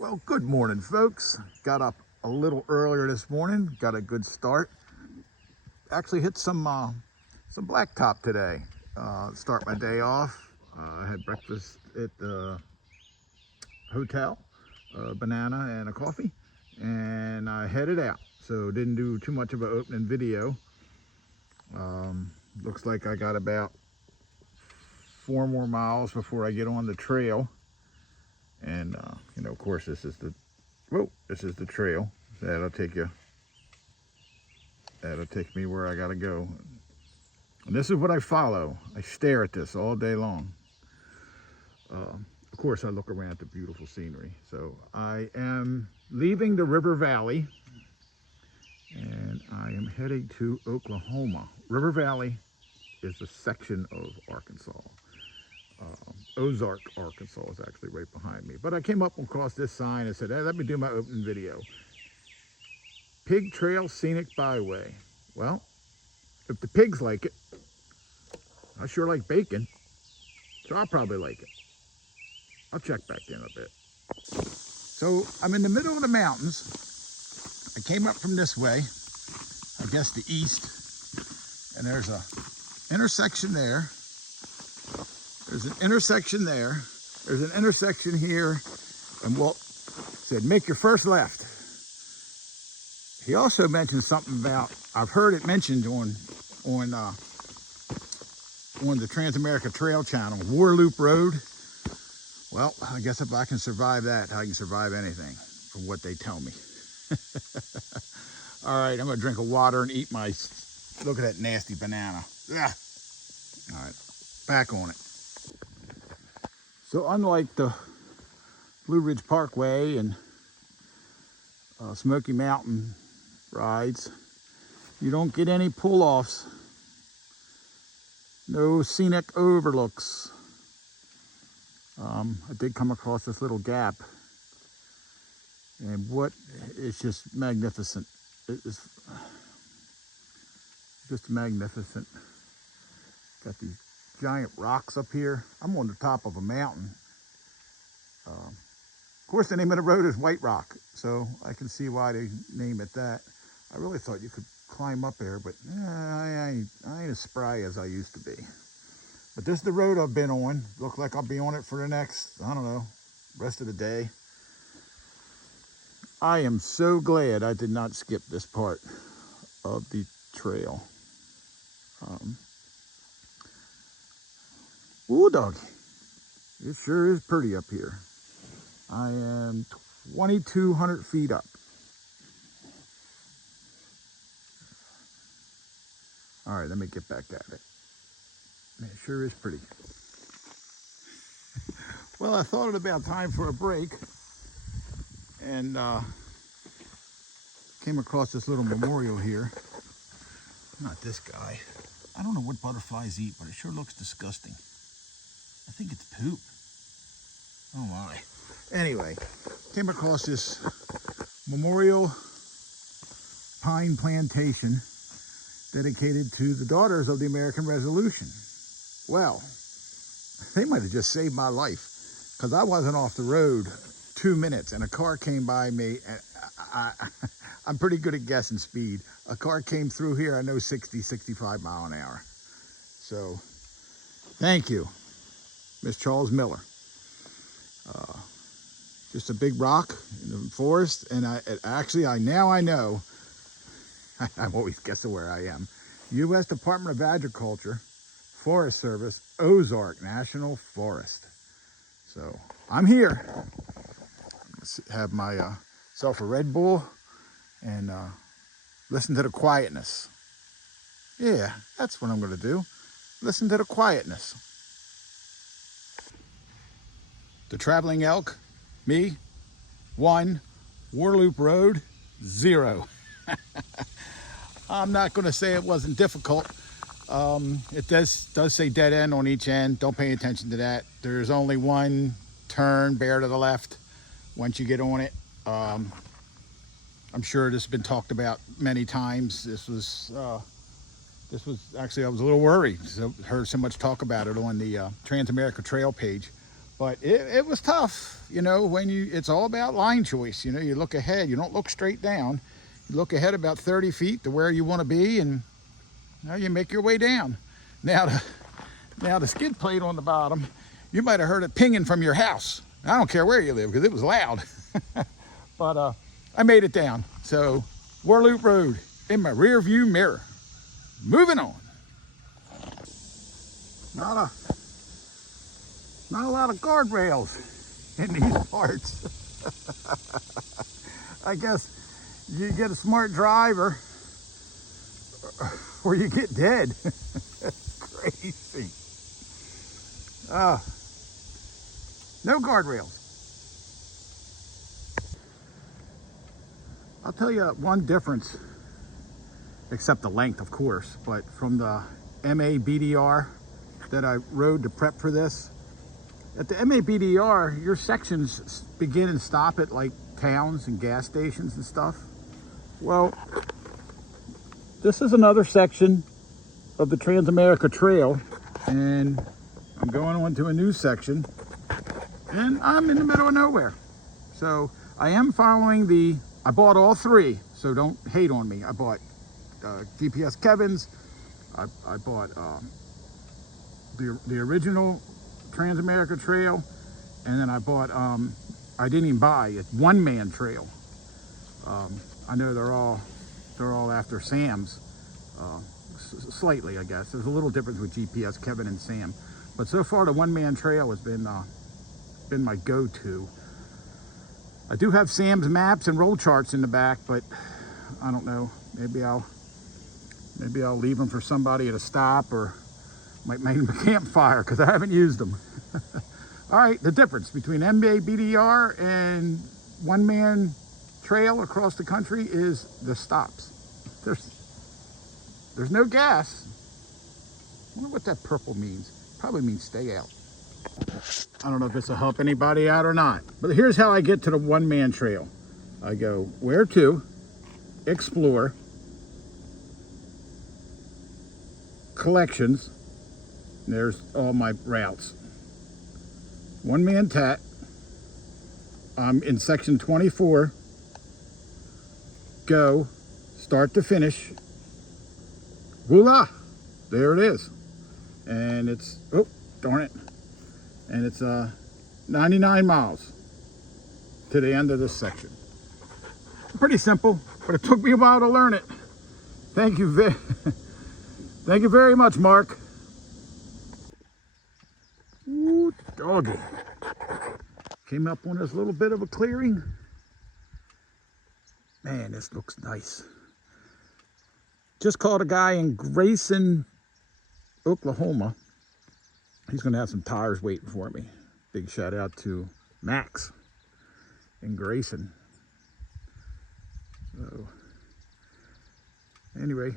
Well, good morning, folks. Got up a little earlier this morning. Got a good start. Actually hit some blacktop today. Start my day off. I had breakfast at the hotel, a banana and a coffee, and I headed out. So didn't do too much of an opening video. Looks like I got about 4 more miles before I get on the trail. And you know, of course, this is the trail. That'll take me where I gotta go. And this is what I follow. I stare at this all day long. Of course, I look around at the beautiful scenery. So I am leaving the river valley, and I am heading to Oklahoma. River Valley is a section of Arkansas. Ozark, Arkansas is actually right behind me. But I came up across this sign and said, hey, let me do my opening video. Pig Trail Scenic Byway. Well, if the pigs like it, I sure like bacon, so I'll probably like it. I'll check back in a bit. So I'm in the middle of the mountains. I came up from this way, I guess the east, and there's a intersection there. There's an intersection there. There's an intersection here. And Walt said, make your first left. He also mentioned something about, I've heard it mentioned on the Trans-America Trail channel, Warloop Road. Well, I guess if I can survive that, I can survive anything, from what they tell me. All right, I'm gonna drink a water and eat my, look at that nasty banana. Ugh. All right, back on it. So unlike the Blue Ridge Parkway and Smoky Mountain rides, you don't get any pull-offs, no scenic overlooks. I did come across this little gap, and what is just magnificent. It's just magnificent. Got these giant rocks up here. I'm on the top of a mountain. Of course, the name of the road is White Rock, so I can see why they name it that. I really thought you could climb up there, but I ain't as spry as I used to be. But this is the road I've been on. Look like I'll be on it for the next, I don't know, rest of the day. I am so glad I did not skip this part of the trail. Ooh, doggy. It sure is pretty up here. I am 2,200 feet up. All right, let me get back at it. It sure is pretty. Well, I thought it about time for a break, and came across this little memorial here. Not this guy. I don't know what butterflies eat, but it sure looks disgusting. I think it's poop. Oh my. Anyway, came across this memorial pine plantation dedicated to the daughters of the American Revolution. Well, they might have just saved my life, because I wasn't off the road 2 minutes and a car came by me, and I'm pretty good at guessing speed. A car came through here, I know 60, 65 mile an hour. So, thank you, Miss Charles Miller. Just a big rock in the forest, and now I know, I'm always guessing where I am. U.S. Department of Agriculture, Forest Service, Ozark National Forest. So I'm here. Let's have myself a Red Bull and listen to the quietness. Yeah, that's what I'm going to do. Listen to the quietness. The traveling elk, me, 1. Warloop Road, 0. I'm not going to say it wasn't difficult. It does say dead end on each end. Don't pay attention to that. There's only one turn, bear to the left, once you get on it. I'm sure this has been talked about many times. This was actually, I was a little worried. So heard so much talk about it on the Trans-America Trail page. But it was tough, you know, when it's all about line choice. You know, you look ahead, you don't look straight down. You look ahead about 30 feet to where you want to be, and you make your way down. Now the skid plate on the bottom, you might have heard it pinging from your house. I don't care where you live because it was loud. But I made it down. So Warloop Road in my rear view mirror. Moving on. Not a lot of guardrails in these parts. I guess you get a smart driver or you get dead. Crazy. No guardrails. I'll tell you one difference, except the length, of course, but from the MA BDR that I rode to prep for this. At the MA BDR, your sections begin and stop at like towns and gas stations and stuff. Well, this is another section of the Trans-America Trail, and I'm going on to a new section, and I'm in the middle of nowhere. So I am following I bought all three, so don't hate on me. I bought GPS Kevin's, I bought the original Trans-America Trail, and then I bought I didn't even buy it, one-man trail. I know they're all after Sam's, slightly, I guess. There's a little difference with GPS Kevin and Sam, but so far the one-man trail has been my go-to. I do have Sam's maps and roll charts in the back, but I don't know, maybe I'll leave them for somebody at a stop, or might make them a campfire because I haven't used them. All right, the difference between MA BDR and one-man trail across the country is the stops. There's no gas. I wonder what that purple means. Probably means stay out. I don't know if this will help anybody out or not, but here's how I get to the one-man trail. I go where to, explore, collections. There's all my routes. One-man tat. I'm in section 24. Go, start to finish. Voila! There it is. And it's, oh, darn it. And it's 99 miles to the end of this section. Pretty simple, but it took me a while to learn it. Thank you very much, Mark. Ooh, doggy. Came up on this little bit of a clearing. Man, this looks nice. Just called a guy in Grayson, Oklahoma. He's going to have some tires waiting for me. Big shout out to Max in Grayson. So, anyway,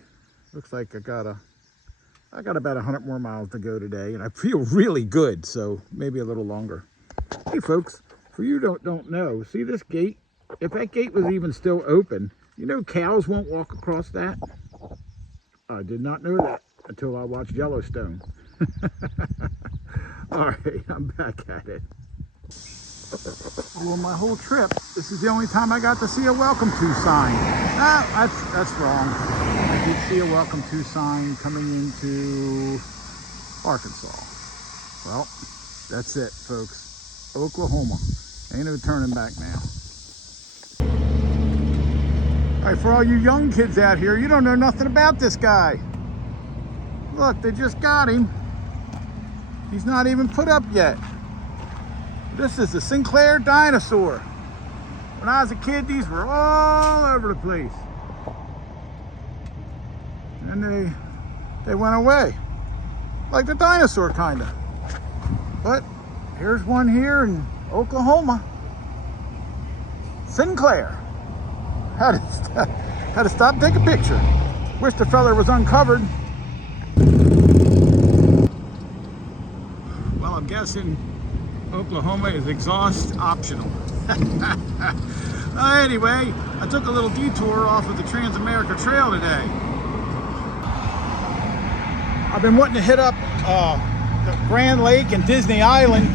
looks like I got about 100 more miles to go today, and I feel really good, so maybe a little longer. Hey folks, for you don't know, see this gate? If that gate was even still open, you know cows won't walk across that? I did not know that until I watched Yellowstone. All right, I'm back at it. Well, my whole trip, this is the only time I got to see a welcome to sign. That's wrong. I did see a welcome to sign coming into Arkansas. Well, that's it, folks. Oklahoma. Ain't no turning back now. All right, for all you young kids out here, you don't know nothing about this guy. Look, they just got him. He's not even put up yet. This is the Sinclair dinosaur. When I was a kid, these were all over the place. And they went away. Like the dinosaur, kinda. But here's one here in Oklahoma. Sinclair. Had to stop, take a picture. Wish the fella was uncovered. Well, I'm guessing Oklahoma is exhaust optional. Anyway, I took a little detour off of the Trans-America Trail today. I've been wanting to hit up the Grand Lake and Disney Island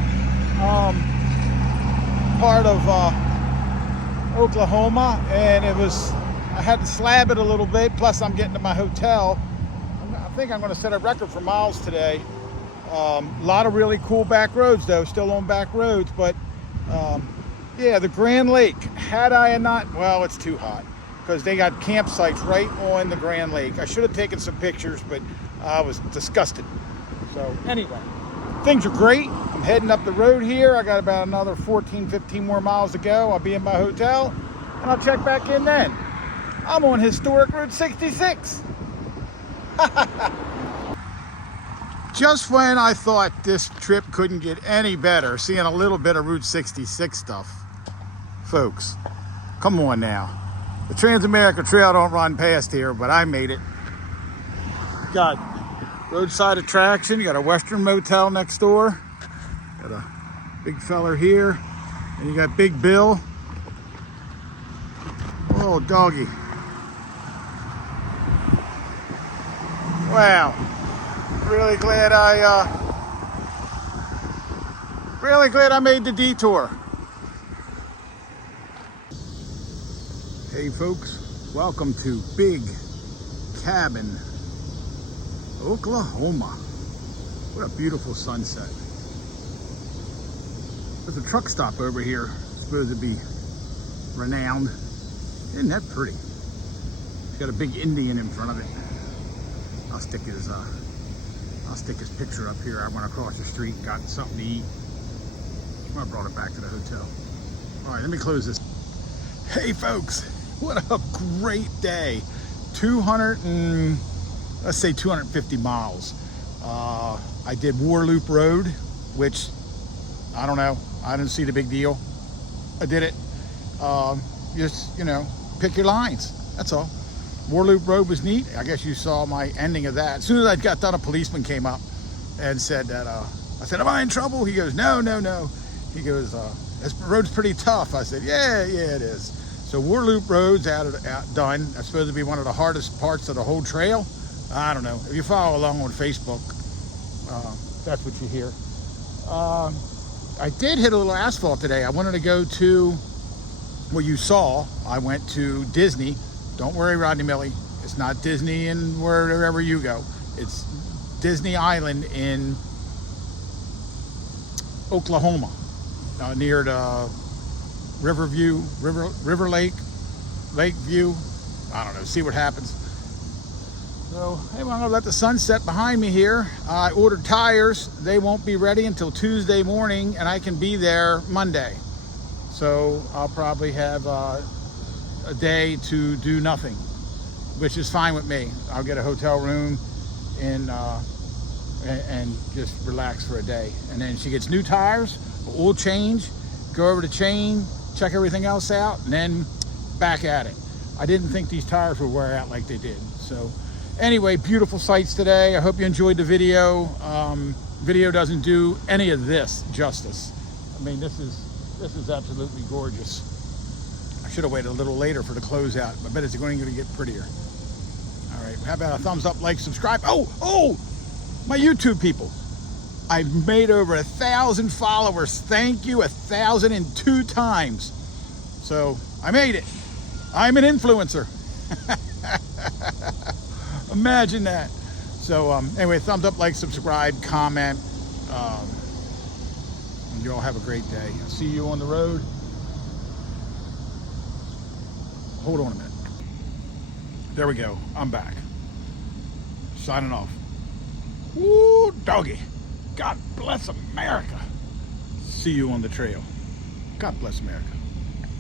part of Oklahoma, and I had to slab it a little bit. Plus, I'm getting to my hotel. I think I'm going to set a record for miles today. A lot of really cool back roads, though, still on back roads. But yeah, the Grand Lake. Had I not, well, it's too hot because they got campsites right on the Grand Lake. I should have taken some pictures, but I was disgusted. So anyway, things are great. I'm heading up the road here. I got about another 14, 15 more miles to go. I'll be in my hotel, and I'll check back in then. I'm on historic Route 66. Just when I thought this trip couldn't get any better, seeing a little bit of Route 66 stuff. Folks, come on now. The Trans-America Trail don't run past here, but I made it. Got roadside attraction. You got a Western Motel next door. Got a big feller here. And you got Big Bill. Oh, doggy. Wow. Really glad I made the detour. Hey folks, welcome to Big Cabin, Oklahoma. What a beautiful sunset. There's a truck stop over here, supposed to be renowned. Isn't that pretty? It's got a big Indian in front of it. I'll stick his picture up here. I went across the street, got something to eat. I brought it back to the hotel. All right, let me close this. Hey folks, what a great day. 250 miles. I did Warloop Road, which I don't know. I didn't see the big deal. I did it. Just, pick your lines. That's all. Warloop Road was neat. I guess you saw my ending of that. As soon as I got done, a policeman came up and said that, I said, am I in trouble? He goes, no. He goes, this road's pretty tough. I said, yeah, it is. So Warloop Road's done. That's supposed to be one of the hardest parts of the whole trail. I don't know. If you follow along on Facebook, that's what you hear. I did hit a little asphalt today. I wanted to go to, well, you saw, I went to Disney. Don't worry, Rodney Millie. It's not Disney in wherever you go. It's Disney Island in Oklahoma, near the River Lake View. I don't know, see what happens. So anyway, I'm gonna let the sun set behind me here. I ordered tires. They won't be ready until Tuesday morning, and I can be there Monday. So I'll probably have a day to do nothing, which is fine with me. I'll get a hotel room and just relax for a day. And then she gets new tires, oil change, go over to chain, check everything else out, and then back at it. I didn't think these tires would wear out like they did. So anyway, beautiful sights today. I hope you enjoyed the video. Video doesn't do any of this justice. I mean, this is absolutely gorgeous. I should have waited a little later for the closeout. I bet it's going to get prettier. All right, how about a thumbs up, like, subscribe? Oh, my YouTube people. I've made over 1,000 followers. Thank you, 1,002 times. So I made it. I'm an influencer. Imagine that. So anyway, thumbs up, like, subscribe, comment. And you all have a great day. I'll see you on the road. Hold on a minute. There we go. I'm back. Signing off. Woo, doggy. God bless America. See you on the trail. God bless America.